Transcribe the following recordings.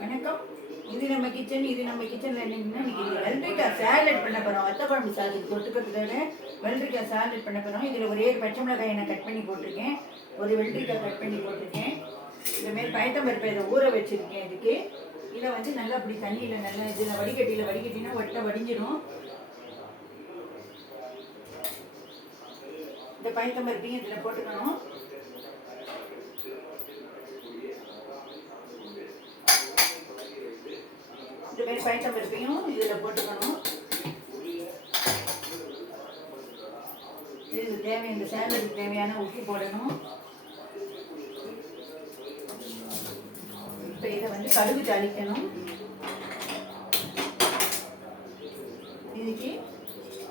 வணக்கம். இது நம்ம கிச்சன் இது நம்ம கிச்சனில் என்னங்கன்னா இன்னைக்கு இது வெள்ளரிக்காய் சேலட் பண்ண போகிறோம் வத்த குழம்பு சாதத்துக்கு தொட்டுக்கிறதுக்காக வெள்ளரிக்காய் சேலட் பண்ண போகிறோம் இதில் ஒரே ஒரு பச்சை மிளகாய் நான் கட் பண்ணி போட்டிருக்கேன். ஒரு வெள்ளரிக்காய் கட் பண்ணி போட்டிருக்கேன். இதுமாரி பயத்தம் பருப்பை இதை ஊற வச்சுருக்கேன் இதுக்கு. இதை வந்து நல்லா அப்படி தண்ணியில் நல்லா இதில் வடிகட்டியில் வடிகட்டினா ஒட்டை வடிஞ்சிடும் இந்த பயத்தம்பருப்பையும் இதில் போட்டுக்கணும். இந்த மாதிரி பயத்தம்பருப்பையும் இதில் போட்டுக்கணும். இதுக்கு தேவை இந்த சேலருக்கு தேவையான உப்பு போடணும். வந்து கடுகு தாளிக்கணும் இதுக்கு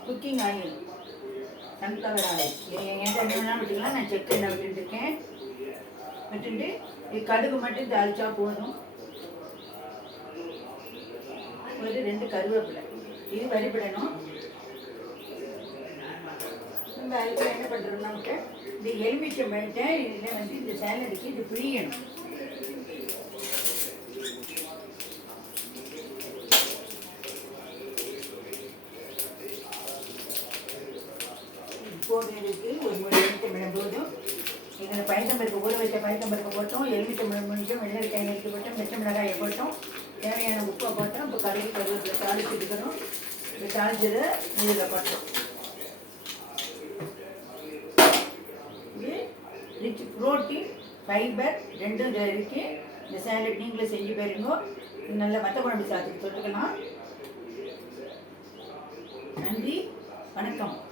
குக்கிங் ஆயில் சன்ஃப்ளவர் ஆயில் என்கிட்ட என்ன வேணாலும் விட்டுக்கலாம். நான் செக் எண்ணெய் விட்டுருக்கேன் விட்டுட்டு இது கடுகு மட்டும் தாளிச்சா போதும். ஒரு ரெண்டு கருவேப்பிலை. இது வரிபடணும் இந்த அதுக்கு என்ன பண்ணுறோம்னாக்க இந்த எலுமிச்சம் பண்ணிட்டேன் இதில் வந்து இந்த சேலரிக்கு இது புரியணும் போடுறதுக்கு ஒரு மூணு எலுமிச்சம்பழம் போதும். இதில் பயத்தம்பருப்பு ஊற வச்ச பயத்தம்பருப்பு போட்டோம். எலுமிச்சம்பழம் முடிஞ்சோம் வெள்ளரிக்காய் நெருக்கி போட்டோம். பச்சை மிளகாயை போட்டோம். தேவையான உப்பை போட்டோம். இப்போ கடுகு கருவேப்பிலை தாளிச்சு எடுக்கணும். இந்த தாளிச்சதை இதில் போட்டோம். இது ரிச் புரோட்டீன் ஃபைபர் ரெண்டும் இதில் இருக்கு. இந்த சேலட் நீங்களே செஞ்சு பாருங்க. நல்ல வத்த குழம்பு சாதத்துக்கு தொட்டுக்கலாம். நன்றி. வணக்கம்.